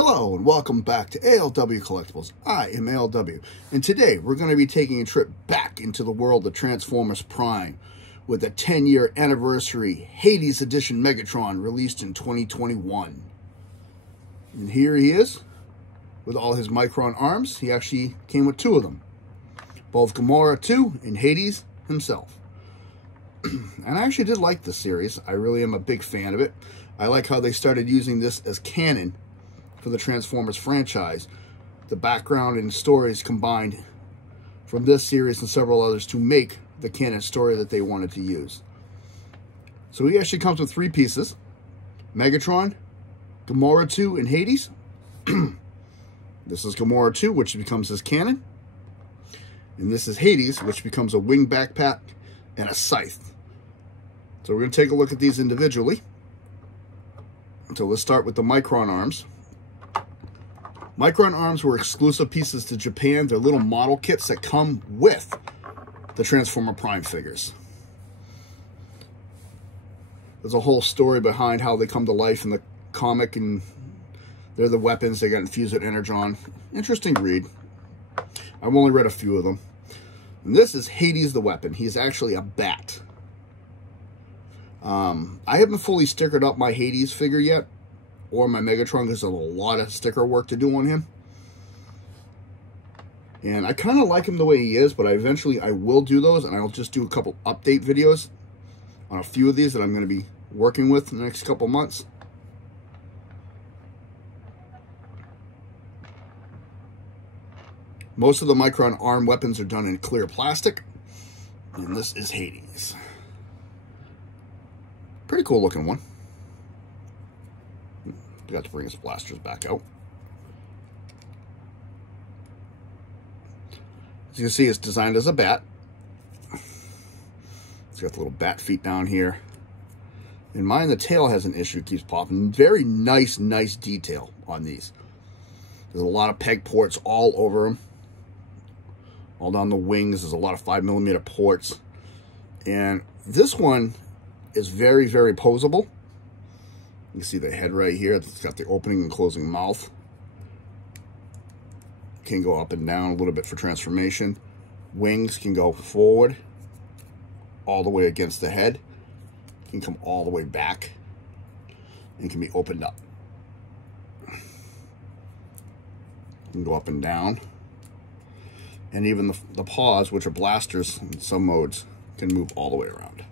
Hello and welcome back to ALW Collectibles. I am ALW, and today we're going to be taking a trip back into the world of Transformers Prime with the 10-year anniversary Hades Edition Megatron released in 2021. And here he is with all his Micron arms. He actually came with two of them, both Gamora 2 and Hades himself. And I actually did like this series. I really am a big fan of it. I like how they started using this as canon for the Transformers franchise. The background and stories combined from this series and several others to make the canon story that they wanted to use. So he actually comes with three pieces: Megatron, Gamora 2, and Hades. This is Gamora 2, which becomes his canon. And this is Hades, which becomes a wing backpack and a scythe. So we're going to take a look at these individually. So let's start with the Micron arms. Micron arms were exclusive pieces to Japan. They're little model kits that come with the Transformer Prime figures. There's a whole story behind how they come to life in the comic, and they're the weapons. They got infused with Energon. Interesting read. I've only read a few of them. And this is Hades the weapon. He's actually a bat. I haven't fully stickered up my Hades figure yet, or my Megatron, because there's a lot of sticker work to do on him. And I kind of like him the way he is, but eventually I will do those, and I'll just do a couple update videos on a few of these that I'm going to be working with in the next couple months. Most of the Micron arm weapons are done in clear plastic, and this is Hades. Pretty cool looking one. Got to bring his blasters back out. As you can see, it's designed as a bat. It's got the little bat feet down here. In mine, the tail has an issue. It keeps popping. Very nice detail on these. There's a lot of peg ports all over them. All down the wings. There's a lot of 5mm ports. And this one is very posable. You can see the head right here. It's got the opening and closing mouth. Can go up and down a little bit for transformation. Wings can go forward all the way against the head. Can come all the way back and can be opened up. Can go up and down. And even the paws, which are blasters in some modes, can move all the way around.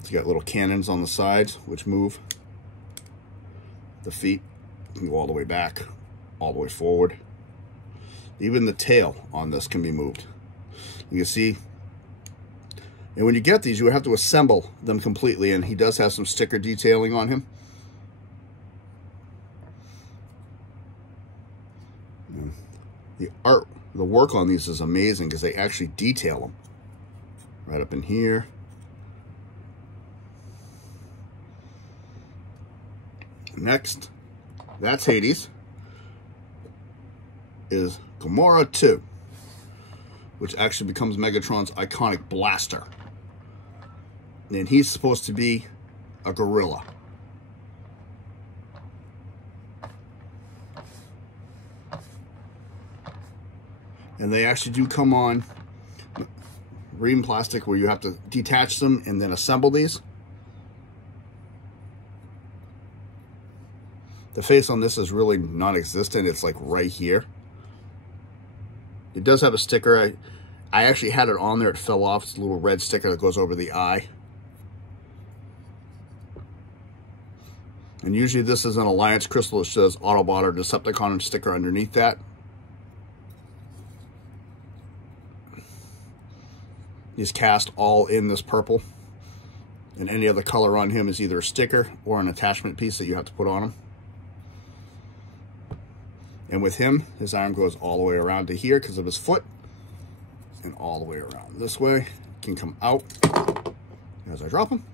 It's got little cannons on the sides, which move. The feet can go all the way back, all the way forward. Even the tail on this can be moved. You can see, and when you get these, you have to assemble them completely, and he does have some sticker detailing on him. And the work on these is amazing, because they actually detail them. Right up in here. Next, that's Hades, is Gamora 2, which actually becomes Megatron's iconic blaster. And he's supposed to be a gorilla. And they actually do come on ream plastic, where you have to detach them and then assemble these. The face on this is really non-existent. It's like right here. It does have a sticker. I actually had it on there. It fell off. It's a little red sticker that goes over the eye. And usually this is an Alliance crystal that says Autobot or Decepticon sticker underneath that. He's cast all in this purple. And any other color on him is either a sticker or an attachment piece that you have to put on him. And with him, his arm goes all the way around to here because of his foot, and all the way around this way. Can come out as I drop him.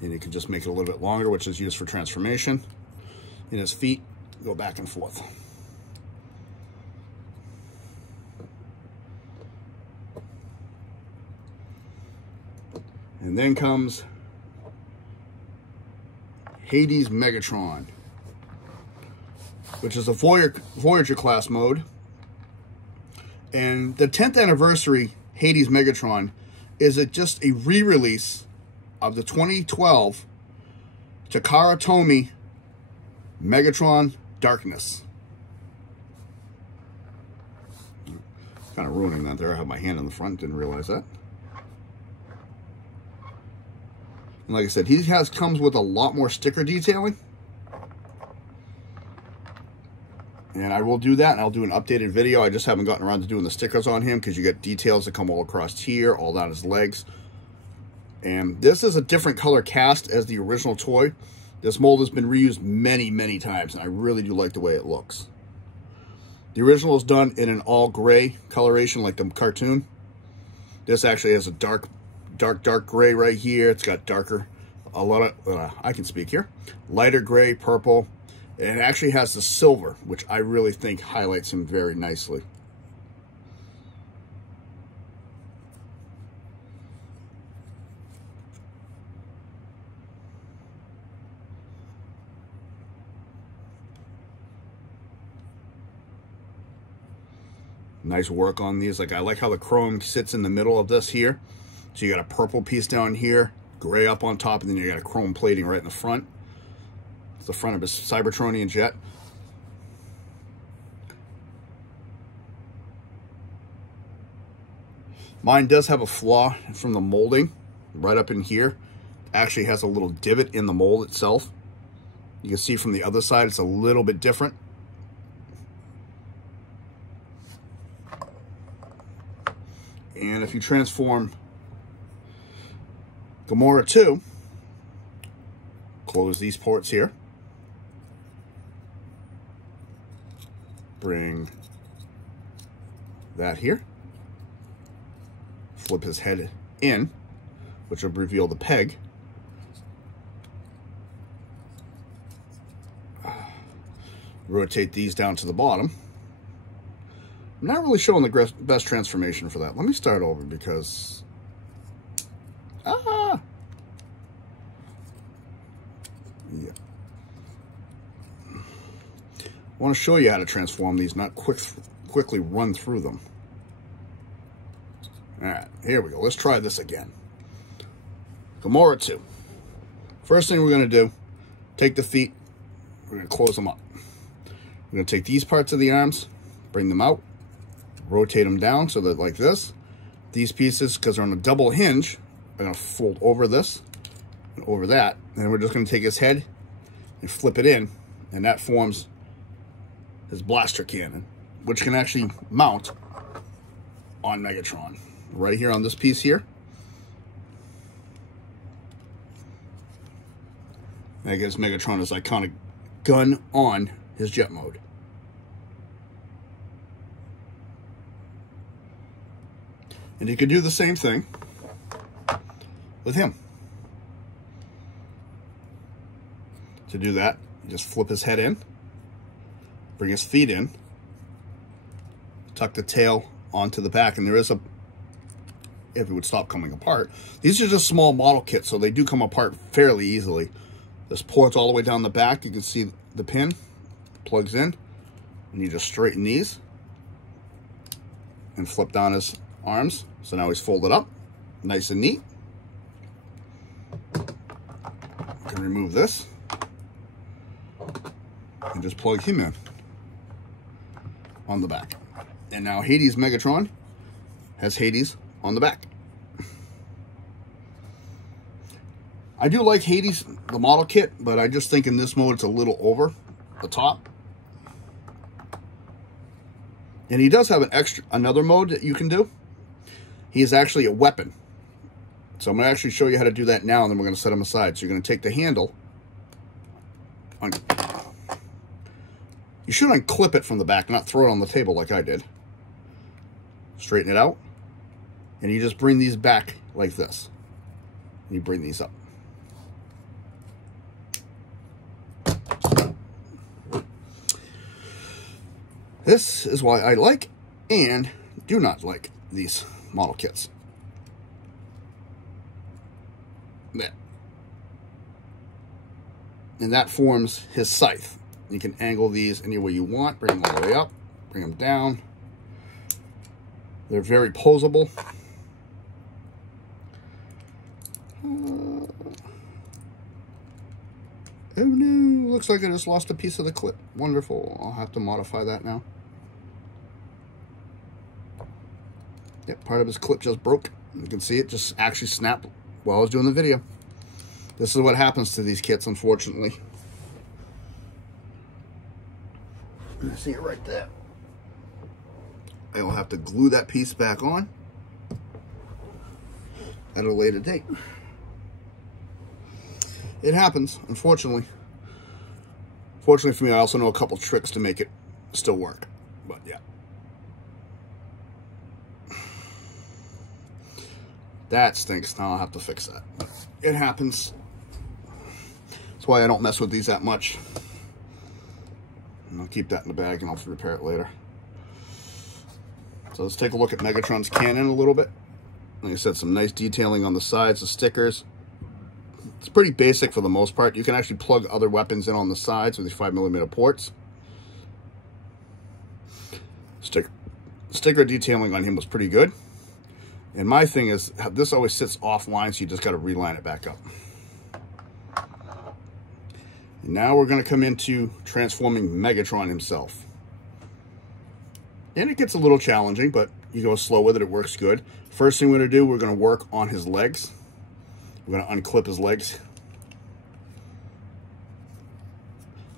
And you can just make it a little bit longer, which is used for transformation. And his feet go back and forth. And then comes Hades Megatron, which is a Voyager class mode. And the 10th anniversary Hades Megatron is just a re-release of the 2012 Takara Tomy Megatron Darkness. Kind of ruining that there. I have my hand in the front, didn't realize that. And like I said, he comes with a lot more sticker detailing. And I will do that, and I'll do an updated video. I just haven't gotten around to doing the stickers on him because you get details that come all across here, all down his legs. And this is a different color cast as the original toy. This mold has been reused many, many times, and I really do like the way it looks. The original is done in an all gray coloration like the cartoon. This actually has a dark gray right here. It's got darker, a lot of, I can speak here, lighter gray, purple. And it actually has the silver, which I really think highlights him very nicely. Nice work on these. Like, I like how the chrome sits in the middle of this here. So you got a purple piece down here, gray up on top, and then you got a chrome plating right in the front. The front of his Cybertronian jet. Mine does have a flaw from the molding right up in here. It actually has a little divot in the mold itself. You can see from the other side it's a little bit different. And if you transform Gamora 2, close these ports here. Bring that here. Flip his head in, which will reveal the peg. Rotate these down to the bottom. I'm not really showing the best transformation for that. Let me start over because... Yeah. I want to show you how to transform these, not quickly run through them. All right, here we go. Let's try this again. Gamora 2. First thing we're going to do, take the feet, we're going to close them up. We're going to take these parts of the arms, bring them out, rotate them down so that like this. These pieces, because they're on a double hinge, are going to fold over this and over that. And then we're just going to take his head and flip it in, and that forms his blaster cannon, which can actually mount on Megatron. Right here on this piece here. That gives Megatron his iconic gun on his jet mode. And you could do the same thing with him. To do that, you just flip his head in, bring his feet in, tuck the tail onto the back, and there is a, if it would stop coming apart. These are just small model kits, so they do come apart fairly easily. This port's all the way down the back. You can see the pin plugs in, and you just straighten these and flip down his arms. So now he's folded up, nice and neat. You can remove this and just plug him in on the back. And now Hades Megatron has Hades on the back. I do like Hades, the model kit, but I just think in this mode it's a little over the top. And he does have another mode that you can do. He is actually a weapon. So I'm going to actually show you how to do that now, and then we're going to set him aside. So you're going to take the handle. You should unclip it from the back, not throw it on the table like I did. Straighten it out. And you just bring these back like this. You bring these up. This is why I like and do not like these model kits. There. And that forms his scythe. You can angle these any way you want. Bring them all the way up. Bring them down. They're very posable. Oh no, looks like I just lost a piece of the clip. Wonderful. I'll have to modify that now. Yep, part of his clip just broke. You can see it just actually snapped while I was doing the video. This is what happens to these kits, unfortunately. You can see it right there. I will have to glue that piece back on at a later date. It happens, unfortunately. Fortunately for me, I also know a couple tricks to make it still work. But yeah. That stinks. Now I'll have to fix that. But it happens. That's why I don't mess with these that much. And I'll keep that in the bag and I'll repair it later. So let's take a look at Megatron's cannon a little bit. Like I said, some nice detailing on the sides, the stickers. It's pretty basic for the most part. You can actually plug other weapons in on the sides with these 5mm ports. Sticker detailing on him was pretty good. And my thing is, this always sits offline, so you just got to reline it back up. And now we're going to come into transforming Megatron himself. And it gets a little challenging, but you go slow with it, it works good. First thing we're going to do, we're going to work on his legs. We're going to unclip his legs.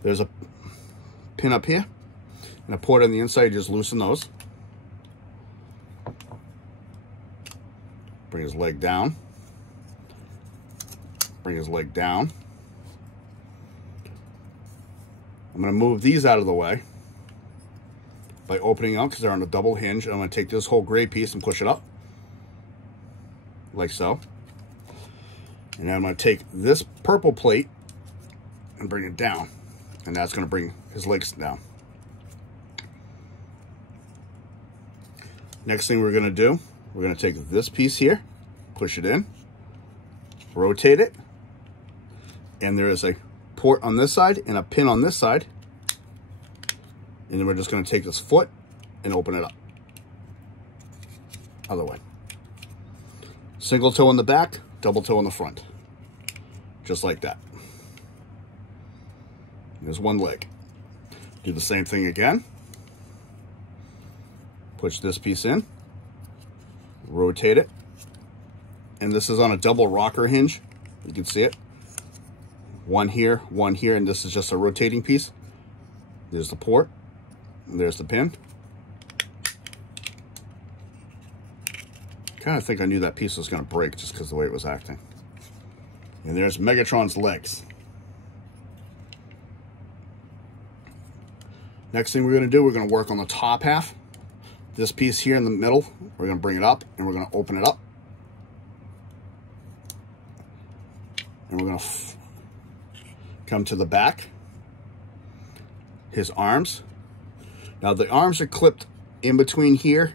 There's a pin up here and a port on the inside. You just loosen those. Bring his leg down. Bring his leg down. I'm going to move these out of the way by opening up because they're on a double hinge. I'm going to take this whole gray piece and push it up like so. And then I'm going to take this purple plate and bring it down. And that's going to bring his legs down. Next thing we're going to do, we're going to take this piece here, push it in, rotate it, and there is a port on this side and a pin on this side. And then we're just going to take this foot and open it up. Other way. Single toe in the back, double toe in the front. Just like that. There's one leg. Do the same thing again. Push this piece in. Rotate it. And this is on a double rocker hinge. You can see it. One here, and this is just a rotating piece. There's the port. And there's the pin. Kind of think I knew that piece was going to break just because of the way it was acting. And there's Megatron's legs. Next thing we're going to do, we're going to work on the top half. This piece here in the middle, we're going to bring it up and we're going to open it up. And we're going to come to the back. His arms. Now the arms are clipped in between here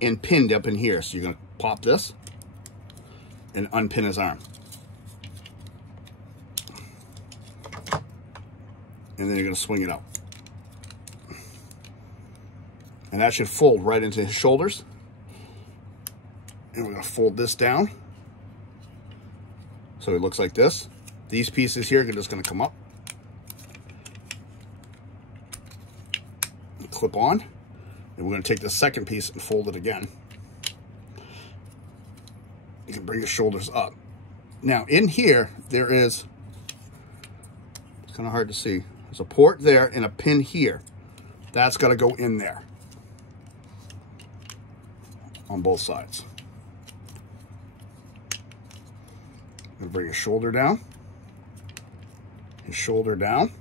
and pinned up in here. So you're going to pop this and unpin his arm. And then you're going to swing it out. And that should fold right into his shoulders. And we're going to fold this down. So it looks like this. These pieces here are just going to come up. And clip on. And we're going to take the second piece and fold it again. You can bring your shoulders up. Now in here, there is, it's kind of hard to see. There's a port there and a pin here. That's got to go in there. On both sides. And bring his shoulder down. His shoulder down.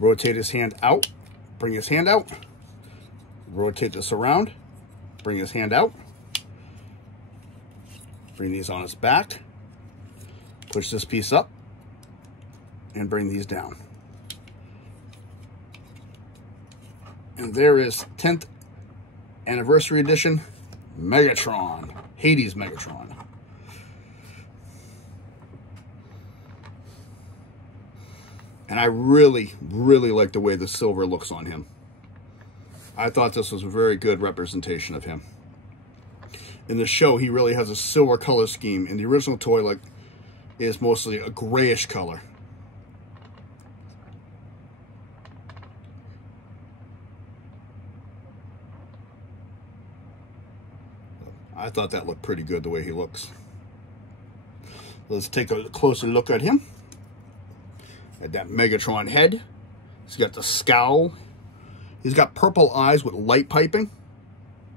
Rotate his hand out. Bring his hand out. Rotate this around. Bring his hand out. Bring these on his back. Push this piece up. And bring these down. And there is 10th Anniversary Edition Megatron. Hades Megatron. And I really, really like the way the silver looks on him. I thought this was a very good representation of him. In the show, he really has a silver color scheme. In the original toy, is mostly a grayish color. I thought that looked pretty good the way he looks. Let's take a closer look at him. At that Megatron head. He's got the scowl. He's got purple eyes with light piping.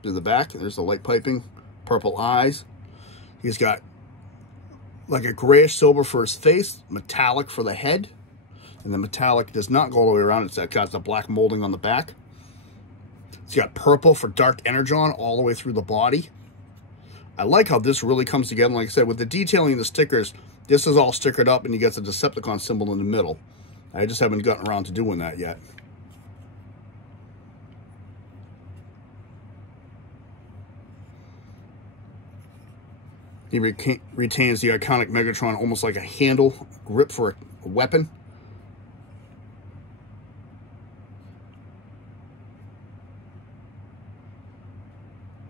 To the back, there's the light piping. Purple eyes. He's got like a grayish silver for his face. Metallic for the head. And the metallic does not go all the way around. It's got the black molding on the back. He's got purple for dark energon all the way through the body. I like how this really comes together. Like I said, with the detailing of the stickers, this is all stickered up and you get the Decepticon symbol in the middle. I just haven't gotten around to doing that yet. He retains the iconic Megatron almost like a handle grip for a weapon.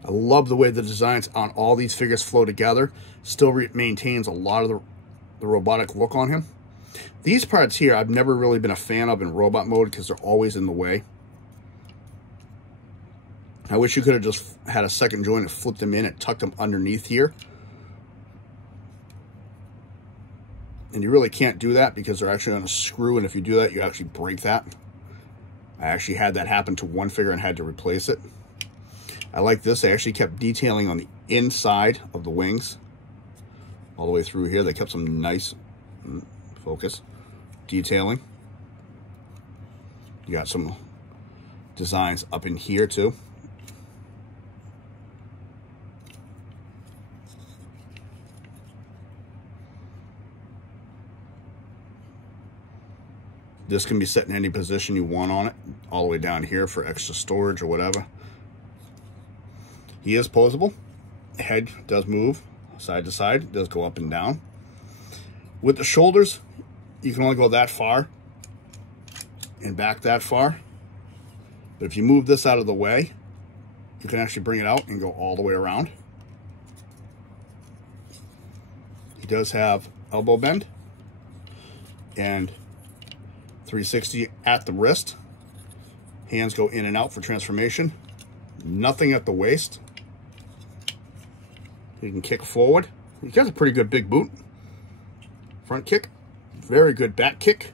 I love the way the designs on all these figures flow together. Still maintains a lot of the robotic look on him. These parts here, I've never really been a fan of in robot mode because they're always in the way. I wish you could have just had a second joint and flipped them in and tucked them underneath here. And you really can't do that because they're actually on a screw, and if you do that, you actually break that. I actually had that happen to one figure and had to replace it. I like this. They actually kept detailing on the inside of the wings. All the way through here. They kept some nice, focus, detailing. You got some designs up in here too. This can be set in any position you want on it, all the way down here for extra storage or whatever. He is posable. Head does move side to side. It does go up and down. With the shoulders, you can only go that far and back that far. But if you move this out of the way, you can actually bring it out and go all the way around. He does have elbow bend and 360 at the wrist. Hands go in and out for transformation. Nothing at the waist. He can kick forward. He got a pretty good big boot. Front kick. Very good back kick.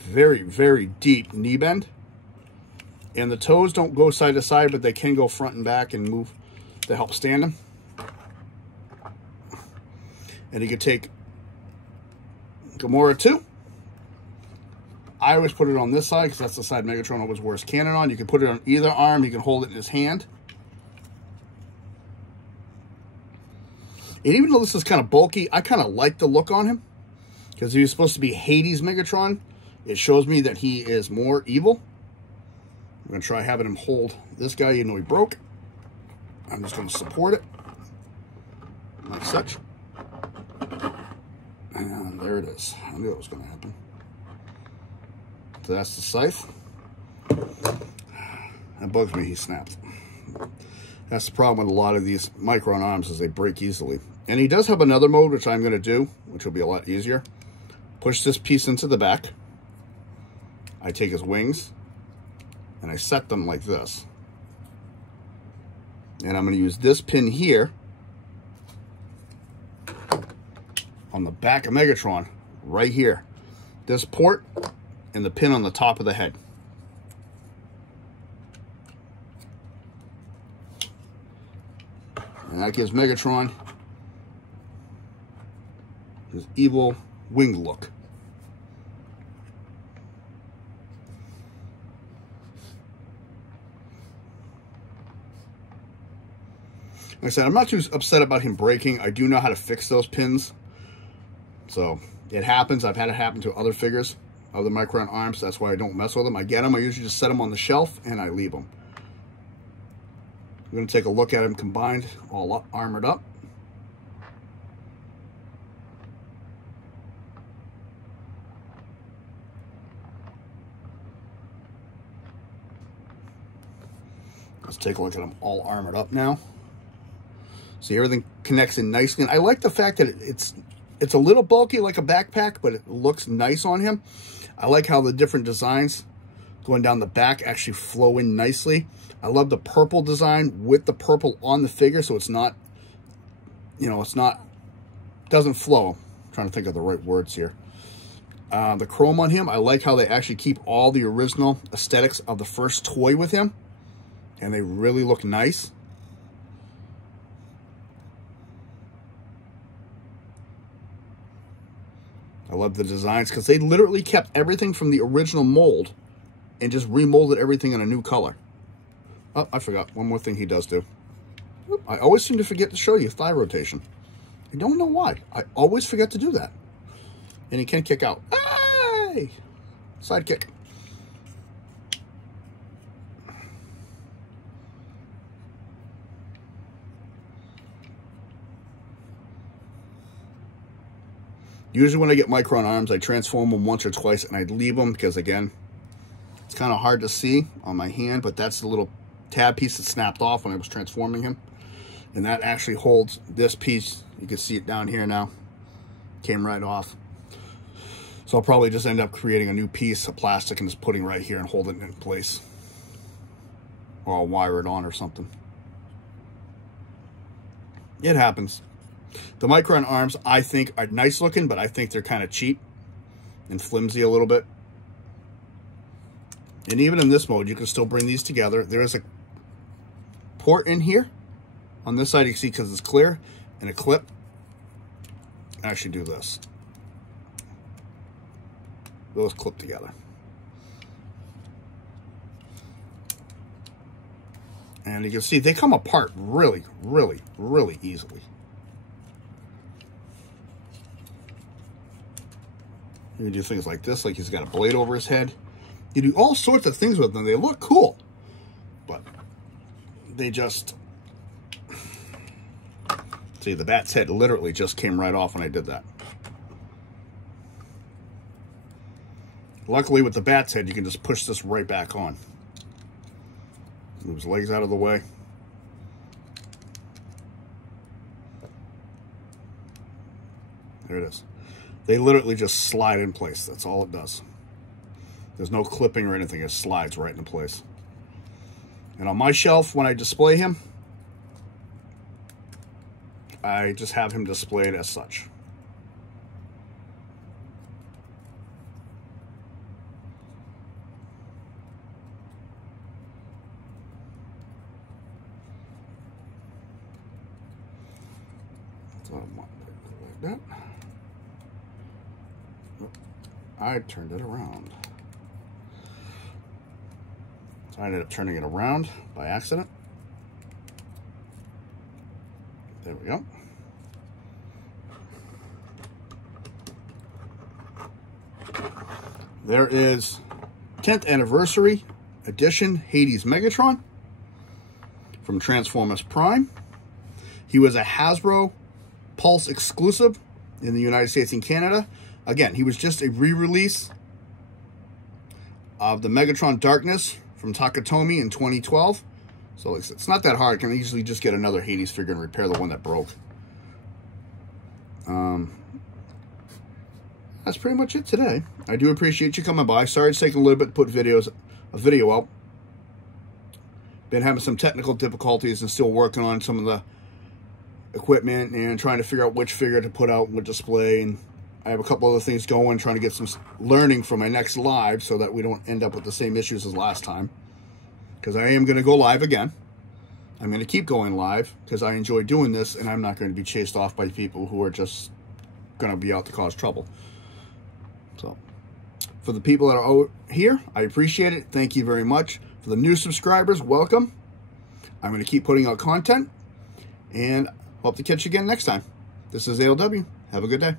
Very, very deep knee bend. And the toes don't go side to side, but they can go front and back and move to help stand him. And he could take Gamora too. I always put it on this side because that's the side Megatron always wears cannon on. You can put it on either arm. You can hold it in his hand. And even though this is kind of bulky, I kind of like the look on him. Because he was supposed to be Hades Megatron. It shows me that he is more evil. I'm going to try having him hold this guy even though he broke. I'm just going to support it. Like such. And there it is. I knew it was going to happen. So that's the scythe. That bugs me, he snaps. That's the problem with a lot of these Micron arms is they break easily. And he does have another mode, which I'm going to do, which will be a lot easier. Push this piece into the back. I take his wings, and I set them like this. And I'm going to use this pin here on the back of Megatron, right here. This port and the pin on the top of the head. And that gives Megatron his evil winged look. Like I said, I'm not too upset about him breaking. I do know how to fix those pins. So it happens. I've had it happen to other figures, other Micron arms. That's why I don't mess with them. I get them. I usually just set them on the shelf and I leave them. We're going to take a look at him combined, all up, armored up. Take a look at them all armored up now. See, everything connects in nicely. And I like the fact that it's a little bulky like a backpack, but it looks nice on him. I like how the different designs going down the back actually flow in nicely. I love the purple design with the purple on the figure, so it's not, you know, doesn't flow. I'm trying to think of the right words here. The chrome on him, I like how they actually keep all the original aesthetics of the first toy with him, and they really look nice. I love the designs because they literally kept everything from the original mold and just remolded everything in a new color. Oh, I forgot. One more thing he does do. I always seem to forget to show you thigh rotation. I don't know why. I always forget to do that. And he can kick out. Hey! Side kick. Usually when I get Micron arms, I transform them once or twice and I leave them because, again, it's kind of hard to see on my hand, but that's the little tab piece that snapped off when I was transforming him. And that actually holds this piece. You can see it down here now. Came right off. So I'll probably just end up creating a new piece of plastic and just putting right here and hold it in place. Or I'll wire it on or something. It happens. The Micron arms, I think, are nice looking, but I think they're kind of cheap and flimsy a little bit. And even in this mode, you can still bring these together. There is a port in here. On this side, you can see because it's clear, and a clip. I actually do this. Those clip together. And you can see they come apart really, really, really easily. You can do things like this, like he's got a blade over his head. You do all sorts of things with them. They look cool, but they just... See, the bat's head literally just came right off when I did that. Luckily, with the bat's head, you can just push this right back on. Move his legs out of the way. There it is. They literally just slide in place. That's all it does. There's no clipping or anything. It slides right into place. And on my shelf, when I display him, I just have him displayed as such. So like that. I turned it around. So I ended up turning it around by accident. There we go. There is 10th Anniversary Edition Hades Megatron from Transformers Prime. He was a Hasbro Pulse exclusive in the United States and Canada. Again, he was just a re-release of the Megatron Darkness from Takatomi in 2012. So it's not that hard. I can easily just get another Hades figure and repair the one that broke. That's pretty much it today. I do appreciate you coming by. Sorry it's taking a little bit to put a video out. Been having some technical difficulties and still working on some of the equipment and trying to figure out which figure to put out and what display. And I have a couple other things going, trying to get some learning for my next live so that we don't end up with the same issues as last time. Because I am going to go live again. I'm going to keep going live because I enjoy doing this, and I'm not going to be chased off by people who are just going to be out to cause trouble. So, for the people that are here, I appreciate it. Thank you very much. For the new subscribers, welcome. I'm going to keep putting out content, and hope to catch you again next time. This is ALW. Have a good day.